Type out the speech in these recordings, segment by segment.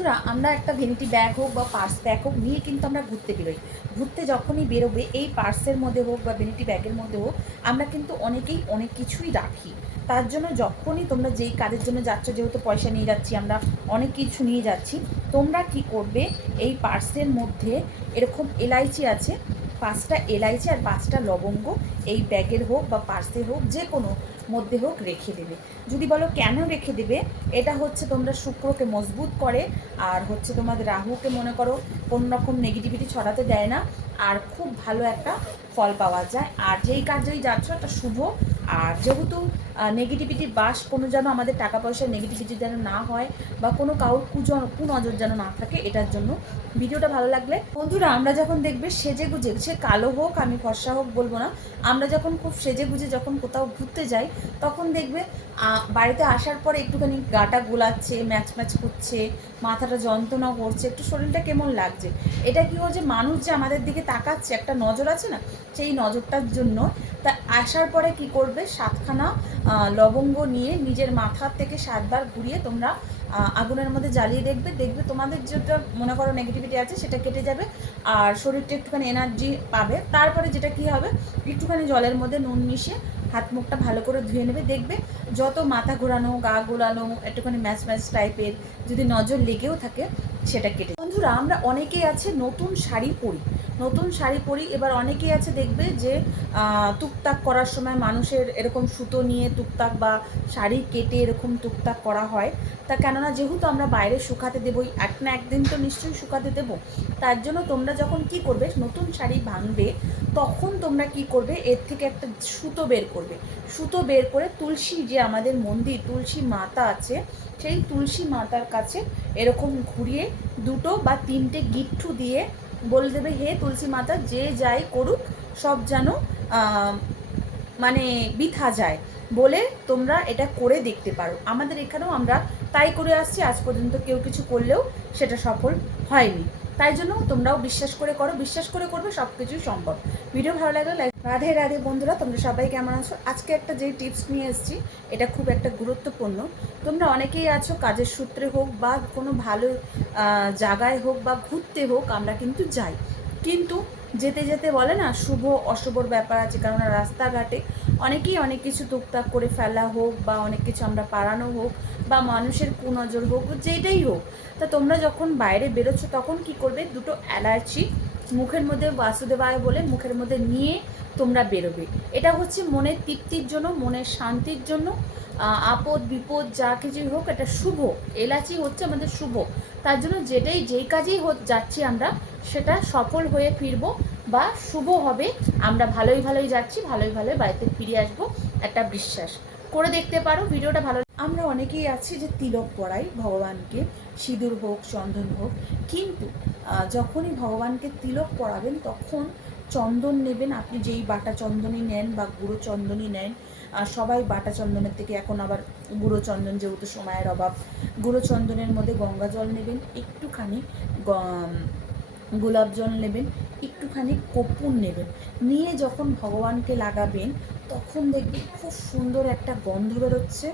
বন্ধুরা আমরা একটা ভ্যানিটি ব্যাগ হোক বা পার্স ব্যাগ হোক নিয়ে কিন্তু আমরা ঘুরতে বেরোই। ঘুরতে যখনই বেরোবে এই পার্সের মধ্যে হোক বা ভ্যানিটি ব্যাগের মধ্যে হোক আমরা কিন্তু অনেকেই অনেক কিছুই রাখি। তার জন্য যখনই তোমরা যেই কাজের জন্য যাচ্ছ, যেহেতু পয়সা নিয়ে যাচ্ছি আমরা, অনেক কিছু নিয়ে যাচ্ছি, তোমরা কি করবে, এই পার্সের মধ্যে এরকম এলাইচি আছে, 5টা এলাইচি আর 5টা লবঙ্গ এই ব্যাগের হোক বা পার্সে হোক যে কোনো মধ্যে হোক রেখে দেবে। যদি বলো কেন রেখে দেবে, এটা হচ্ছে তোমরা শুক্রকে মজবুত করে, আর হচ্ছে তোমাদের রাহুকে মনে করো কোনো রকম নেগেটিভিটি ছড়াতে দেয় না, আর খুব ভালো একটা ফল পাওয়া যায়। আর যেই কাজেই যাচ্ছ একটা শুভ, আর যেহেতু নেগেটিভিটির বাস কোনো যেন আমাদের টাকা পয়সার নেগেটিভিটি যেন না হয় বা কোনো কারোর কুনজর যেন না থাকে, এটার জন্য ভিডিওটা ভালো লাগলে বন্ধুরা, আমরা যখন দেখবে সেজে গুজে, সে কালো হোক, আমি ফর্সা হোক বলবো না, আমরা যখন খুব সেজে গুজে যখন কোথাও ঘুরতে যাই তখন দেখবে বাড়িতে আসার পরে একটুখানি গাটা গোলাচ্ছে, ম্যাচ ম্যাচ করছে, মাথাটা যন্ত্রণা করছে, একটু শরীরটা কেমন লাগছে। এটা কি হচ্ছে, মানুষ যে আমাদের দিকে তাকাচ্ছে, একটা নজর আছে না, সেই নজরটার জন্য। তা আসার পরে কি করবে, 7খানা লবঙ্গ নিয়ে নিজের মাথার থেকে 7বার ঘুরিয়ে তোমরা আগুনের মধ্যে জ্বালিয়ে দেখবে, দেখবে তোমাদের যেটা মনে করো নেগেটিভিটি আছে সেটা কেটে যাবে, আর শরীরটা একটুখানি এনার্জি পাবে। তারপরে যেটা কি হবে, একটুখানি জলের মধ্যে নুন মিশিয়ে হাত মুখটা ভালো করে ধুয়ে নেবে, দেখবে যত মাথা ঘোরানো, গা গোলানো, একটুখানি ম্যাচ ম্যাচ টাইপের যদি নজর লেগেও থাকে সেটা কেটে। বন্ধুরা, আমরা অনেকেই আছে নতুন শাড়ি পরি, নতুন শাড়ি পরি, এবার অনেকেই আছে দেখবে যে টুকটাক করার সময় মানুষের এরকম সুতো নিয়ে টুকটাক বা শাড়ি কেটে এরকম টুকটাক করা হয়। তা কেননা যেহেতু আমরা বাইরে শুকাতে দেবই, এক না একদিন তো নিশ্চয়ই শুকাতে দেবো। তার জন্য তোমরা যখন কি করবে, নতুন শাড়ি ভাঙবে তখন তোমরা কি করবে, এর থেকে একটা সুতো বের করবে। সুতো বের করে তুলসী, যে আমাদের মন্দির তুলসী মাতা আছে, সেই তুলসী মাতার কাছে এরকম ঘুরিয়ে 2টো বা 3টে গিট্টু দিয়ে বলে দেবে, হে তুলসী মাতা, যে যাই করুক সব যেন মানে বৃথা যায়, বলে তোমরা এটা করে দেখতে পারো। আমাদের এখানেও আমরা তাই করে আসছি, আজ পর্যন্ত কেউ কিছু করলেও সেটা সফল হয়নি। তাই জন্য তোমরাও বিশ্বাস করে করো, বিশ্বাস করে করবে, সব কিছুই সম্ভব। ভিডিও ভালো লাগলে রাধে রাধে বন্ধুরা, তোমরা সবাই কেমন আছো? আজকে একটা যেই টিপস নিয়ে এসেছি এটা খুব একটা গুরুত্বপূর্ণ। তোমরা অনেকেই আছো কাজের সূত্রে হোক বা কোনো ভালো জায়গায় হোক বা ঘুরতে হোক আমরা কিন্তু যাই, কিন্তু যেতে যেতে বলে না শুভ অশুভর ব্যাপার আছে, কারণ রাস্তাঘাটে অনেকেই অনেক কিছু টুকটাক করে ফেলা হোক বা অনেক কিছু আমরা পাড়ানো হোক বা মানুষের কুনজর হোক, যেটাই হোক। তা তোমরা যখন বাইরে বেরোচ্ছ তখন কি করবে, 2টো এলাচি মুখের মধ্যে বাসুদেবায় বলে মুখের মধ্যে নিয়ে তোমরা বেরোবে। এটা হচ্ছে মনের তৃপ্তির জন্য, মনের শান্তির জন্য। আপদ বিপদ যা কিছুই হোক, এটা শুভ। এলাচি হচ্ছে আমাদের শুভ, তার জন্য যেই কাজেই যাচ্ছি আমরা সেটা সফল হয়ে ফিরবো বা শুভ হবে। আমরা ভালোই ভালোই যাচ্ছি, ভালোই ভালোই বাড়িতে ফিরে আসবো, একটা বিশ্বাস করে দেখতে পারো। ভিডিওটা ভালো। আমরা অনেকেই আছি যে তিলক পরাই ভগবানকে, সিঁদুর হোক চন্দন হোক, কিন্তু যখনই ভগবানকে তিলক পরাবেন তখন চন্দন নেবেন, আপনি যেই বাটা চন্দনই নেন বা গুঁড়ো চন্দনই নেন। সবাই বাটা চন্দনের থেকে এখন আবার গুঁড়ো চন্দন, যেহেতু সময়ের অভাব, গুঁড়ো চন্দনের মধ্যে গঙ্গা জল নেবেন, একটুখানি গোলাপ জল নেবেন, একটুখানি কর্পূর নেবেন, নিয়ে যখন ভগবানকে লাগাবেন তখন দেখবেন খুব সুন্দর একটা গন্ধ বেরোচ্ছে,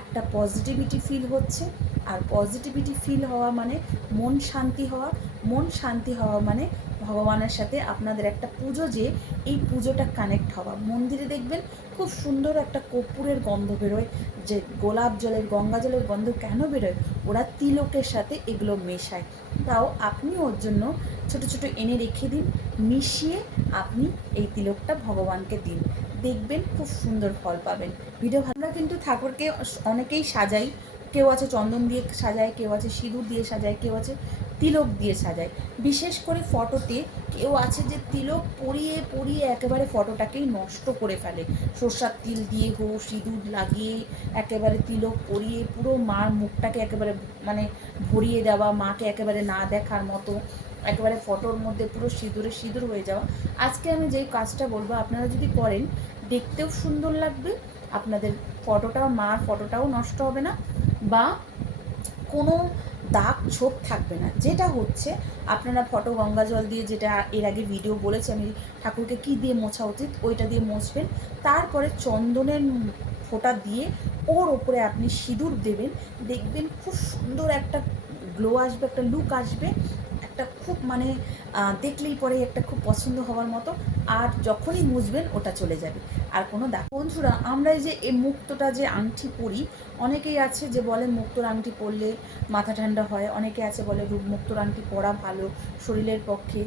একটা পজিটিভিটি ফিল হচ্ছে। আর পজিটিভিটি ফিল হওয়া মানে মন শান্তি হওয়া, মন শান্তি হওয়া মানে ভগবানের সাথে আপনাদের একটা পুজো, যে এই পুজোটা কানেক্ট হওয়া। মন্দিরে দেখবেন খুব সুন্দর একটা কর্পূরের গন্ধ বেরোয়, যে গোলাপ জলের গঙ্গা জলের গন্ধ কেন বেরোয়, ওরা তিলকের সাথে এগুলো মেশায়। তাও আপনি ওর জন্য ছোটো ছোটো এনে রেখে দিন, মিশিয়ে আপনি এই তিলকটা ভগবানকে দিন, দেখবেন খুব সুন্দর ফল পাবেন। ভিডিও ভালো। আমরা কিন্তু ঠাকুরকে অনেকেই সাজাই, কেউ আছে চন্দন দিয়ে সাজায়, কেউ আছে সিঁদুর দিয়ে সাজায়, কেউ আছে তিলক দিয়ে সাজায়। বিশেষ করে ফটোতে কেউ আছে যে তিলক পরিয়ে পরিয়ে একেবারে ফটোটাকেই নষ্ট করে ফেলে, সর্ষার তিল দিয়ে হোক, সিঁদুর লাগিয়ে একেবারে তিলক পরিয়ে পুরো মার মুখটাকে একেবারে মানে ভরিয়ে দেওয়া, মাকে একেবারে না দেখার মতো, একেবারে ফটোর মধ্যে পুরো সিঁদুরে সিঁদুর হয়ে যাওয়া। আজকে আমি যেই কাজটা বলবো আপনারা যদি করেন, দেখতেও সুন্দর লাগবে, আপনাদের ফটোটাও, মার ফটোটাও নষ্ট হবে না, বা কোনো দাগ ছোপ থাকবে না। যেটা হচ্ছে আপনারা ফটো গঙ্গা জল দিয়ে, যেটা এর আগে ভিডিও বলেছি আমি ঠাকুরকে কী দিয়ে মোছা উচিত, ওইটা দিয়ে মুছবেন। তারপরে চন্দনের ফোঁটা দিয়ে ওর ওপরে আপনি সিঁদুর দেবেন, দেখবেন খুব সুন্দর একটা গ্লো আসবে, একটা লুক আসবে, একটা খুব মানে দেখলেই পরে একটা খুব পছন্দ হওয়ার মতো। আর যখনই মুছবেন ওটা চলে যাবে, আর কোনো দাগ। বন্ধুরা, আমরা এই যে এই মুক্তোটা যে আংটি পরি, অনেকেই আছে যে বলে মুক্তোর আংটি পরলে মাথা ঠান্ডা হয়, অনেকে আছে বলে মুক্তোর আংটি পরা ভালো শরীরের পক্ষে,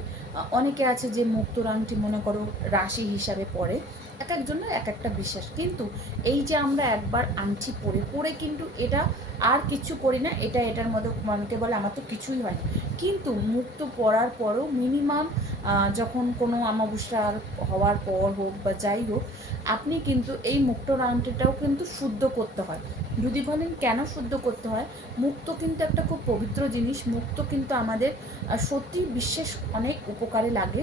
অনেকে আছে যে মুক্তোর আংটি মনে করো রাশি হিসাবে পরে। এক একজনের এক একটা বিশ্বাস। কিন্তু এই যে আমরা একবার আংটি পরে কিন্তু এটা আর কিছু করি না, এটার মধ্যে অনেকে বলে আমার তো কিছুই হয় না, কিন্তু মুক্তো পরার পরও মিনিমাম যখন কোনো অমাবস্যা হওয়ার পর হোক বা যাই হোক, আপনি কিন্তু এই মুক্তোর আংটিটাও কিন্তু শুদ্ধ করতে হয়। যদি বলেন কেন শুদ্ধ করতে হয়, মুক্তো কিন্তু একটা খুব পবিত্র জিনিস, মুক্তো কিন্তু আমাদের সত্যি বিশেষ অনেক উপকারে লাগে।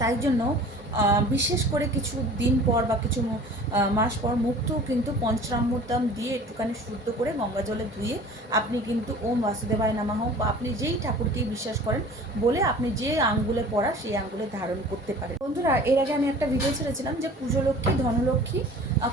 তাই জন্য বিশেষ করে কিছু দিন পর বা কিছু মাস পর মুক্তো কিন্তু পঞ্চামৃতম দিয়ে একটুখানি শুদ্ধ করে গঙ্গা জলে ধুয়ে আপনি কিন্তু ওম বাসুদেবায় নমঃ বা আপনি যেই ঠাকুরকেই বিশ্বাস করেন বলে আপনি যে আঙ্গুলে পড়া সেই আঙ্গুলে ধারণ করতে পারেন। বন্ধুরা, এর আগে আমি একটা ভিডিও ছেড়েছিলাম যে পুজো লক্ষ্মী ধনলক্ষ্মী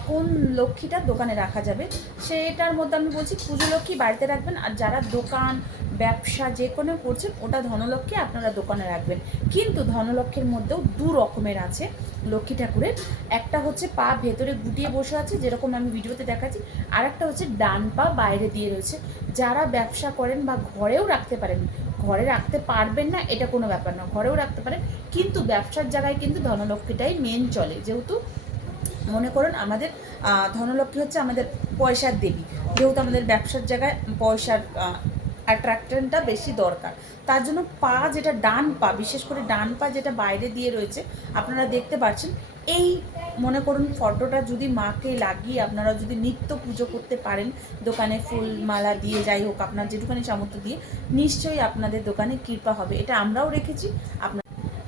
কোন লক্ষ্মীটা দোকানে রাখা যাবে, সেটার মধ্যে আমি বলছি পুজো লক্ষ্মী বাড়িতে রাখবেন, আর যারা দোকান ব্যবসা যে কোনো করছেন ওটা ধনলক্ষ্মী আপনারা দোকানে রাখবেন। কিন্তু ধনলক্ষ্মীর মধ্যেও দু রকমের আছে লক্ষ্মী ঠাকুরের। একটা হচ্ছে পা ভেতরে গুটিয়ে বসে আছে যেরকম আমি ভিডিওতে দেখাচ্ছি, আর একটা হচ্ছে ডান পা বাইরে দিয়ে রয়েছে। যারা ব্যবসা করেন বা ঘরেও রাখতে পারেন, ঘরে রাখতে পারবেন না এটা কোনো ব্যাপার না, ঘরেও রাখতে পারেন, কিন্তু ব্যবসার জায়গায় কিন্তু ধনলক্ষ্মীটাই মেন চলে। যেহেতু মনে করুন আমাদের ধনলক্ষ্মী হচ্ছে আমাদের পয়সার দেবী, যেহেতু আমাদের ব্যবসার জায়গায় পয়সার অ্যাট্রাকশনটা বেশি দরকার, তার জন্য পা যেটা ডান পা, বিশেষ করে ডান পা যেটা বাইরে দিয়ে রয়েছে আপনারা দেখতে পাচ্ছেন, এই মনে করুন ফটোটা যদি মাকে লাগিয়ে আপনারা যদি নিত্য পুজো করতে পারেন দোকানে ফুল মালা দিয়ে যাই হোক আপনার যেটুখানি সামর্থ্য দিয়ে, নিশ্চয়ই আপনাদের দোকানে কৃপা হবে। এটা আমরাও রেখেছি।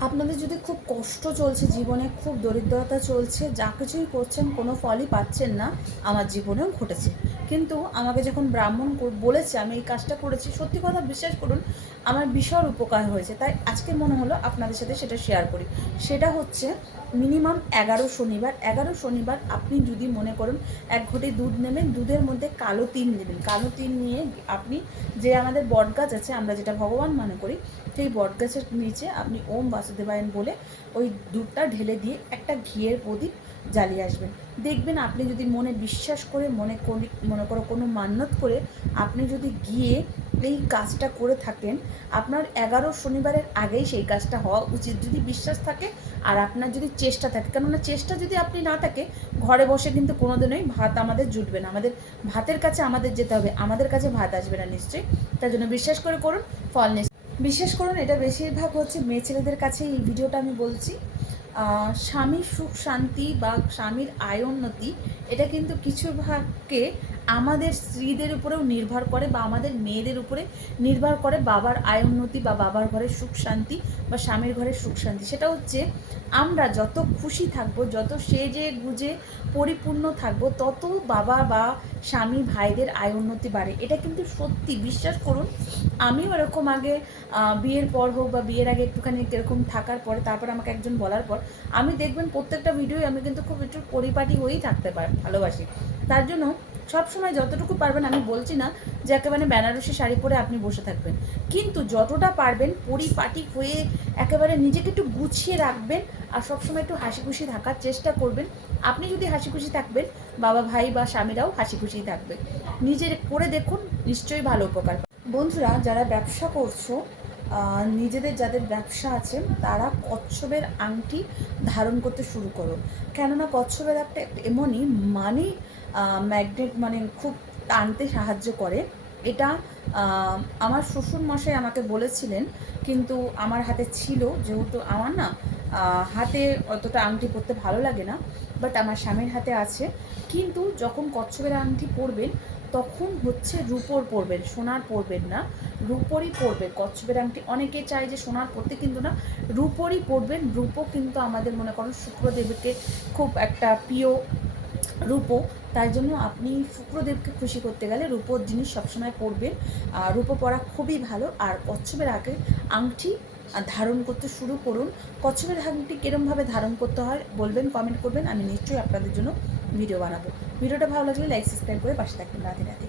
আপনাদের যদি খুব কষ্ট চলছে জীবনে, খুব দরিদ্রতা চলছে, যা কিছুই করছেন কোনো ফলই পাচ্ছেন না, আমার জীবনেও ঘটেছে। কিন্তু আমাকে যখন ব্রাহ্মণ বলেছে আমি এই কাজটা করেছি, সত্যি কথা বিশ্বাস করুন আমার বিশাল উপকার হয়েছে। তাই আজকে মনে হলো আপনাদের সাথে সেটা শেয়ার করি। সেটা হচ্ছে মিনিমাম 11 শনিবার আপনি যদি মনে করুন 1 ঘটি দুধ নেবেন, দুধের মধ্যে কালো তিল নেবেন, কালো তিল নিয়ে আপনি যে আমাদের বটগাছ আছে আমরা যেটা ভগবান মনে করি, সেই বটগাছের নিচে আপনি ওম বাসুদেবায়ন বলে ওই দুধটা ঢেলে দিয়ে একটা ঘিয়ের প্রদীপ জ্বালিয়ে আসবেন। দেখবেন আপনি যদি মনে বিশ্বাস করে মনে করো কোনো মান্যত করে আপনি যদি গিয়ে এই কাজটা করে থাকেন, আপনার 11 শনিবারের আগেই সেই কাজটা হওয়া উচিত, যদি বিশ্বাস থাকে আর আপনার যদি চেষ্টা থাকে। কেননা চেষ্টা যদি আপনি না থাকে, ঘরে বসে কিন্তু কোনোদিনই ভাত আমাদের জুটবে না, আমাদের ভাতের কাছে আমাদের যেতে হবে, আমাদের কাছে ভাত আসবে না নিশ্চয়ই। তার জন্য বিশ্বাস করে করুন, ফল নিশ্চয়। বিশেষ করুন, এটা বেশিরভাগ হচ্ছে মেয়ে ছেলেদের কাছে এই ভিডিওটা আমি বলছি। স্বামীর সুখ শান্তি বা স্বামীর আয়োন্নতি এটা কিন্তু কিছু ভাগকে আমাদের স্ত্রীদের উপরেও নির্ভর করে বা আমাদের মেয়েদের উপরে নির্ভর করে বাবার আয়োন্নতি বা বাবার ঘরের সুখ শান্তি বা স্বামীর ঘরের সুখ শান্তি। সেটা হচ্ছে আমরা যত খুশি থাকবো, যত সেজে গুজে পরিপূর্ণ থাকবো, তত বাবা বা স্বামী ভাইদের আয়োন্নতি বাড়ে। এটা কিন্তু সত্যি, বিশ্বাস করুন। আমিও এরকম আগে বিয়ের পর হোক বা বিয়ের আগে একটুখানি এরকম থাকার পরে তারপর আমাকে একজন বলার পর আমি দেখবেন প্রত্যেকটা ভিডিওই আমি কিন্তু খুব একটু পরিপাটি হয়েই থাকতে ভালোবাসি। তার জন্য সবসময় যতটুকু পারবেন, আমি বলছি না যে একেবারে বেনারসি শাড়ি পরে আপনি বসে থাকবেন, কিন্তু যতটা পারবেন পরিপাটি হয়ে একেবারে নিজেকে একটু গুছিয়ে রাখবেন, আর সবসময় একটু হাসি খুশি থাকার চেষ্টা করবেন। আপনি যদি হাসি খুশি থাকবেন, বাবা ভাই বা স্বামীরাও হাসি খুশি থাকবে। নিজের করে দেখুন, নিশ্চয়ই ভালো উপকার। বন্ধুরা, যারা ব্যবসা করছো, নিজেদের যাদের ব্যবসা আছে তারা কচ্ছপের আংটি ধারণ করতে শুরু করো। কেননা কচ্ছপের একটা এমনই মানি ম্যাগনেট, মানে খুব টানতে সাহায্য করে। এটা আমার শ্বশুর মশাই আমাকে বলেছিলেন, কিন্তু আমার হাতে ছিল, যেহেতু আমার না হাতে অতটা আংটি পরতে ভালো লাগে না, বাট আমার স্বামীর হাতে আছে। কিন্তু যখন কচ্ছপের আংটি পরবেন তখন হচ্ছে রূপোর পরবেন, সোনার পরবেন না, রূপোরই পরবেন কচ্ছপের আংটি। অনেকে চায় যে সোনার পরতে, কিন্তু না, রূপোরই পরবেন। রূপো কিন্তু আমাদের মনে করেন শুক্রদেবকে খুব একটা প্রিয় রূপো, তাই জন্য আপনি শুক্রদেবকে খুশি করতে গেলে রূপোর জিনিস সবসময় পরবেন। রূপো পরা খুবই ভালো। আর কচ্ছপের আগে আংটি ধারণ করতে শুরু করুন। কচ্ছপের আংটি কীরমভাবে ধারণ করতে হয় বলবেন, কমেন্ট করবেন, আমি নিশ্চয়ই আপনাদের জন্য ভিডিও বানাবো। ভিডিওটা ভালো লাগলে লাইক সাবস্ক্রাইব করে পাশে থাকবেন। রাধে রাধে।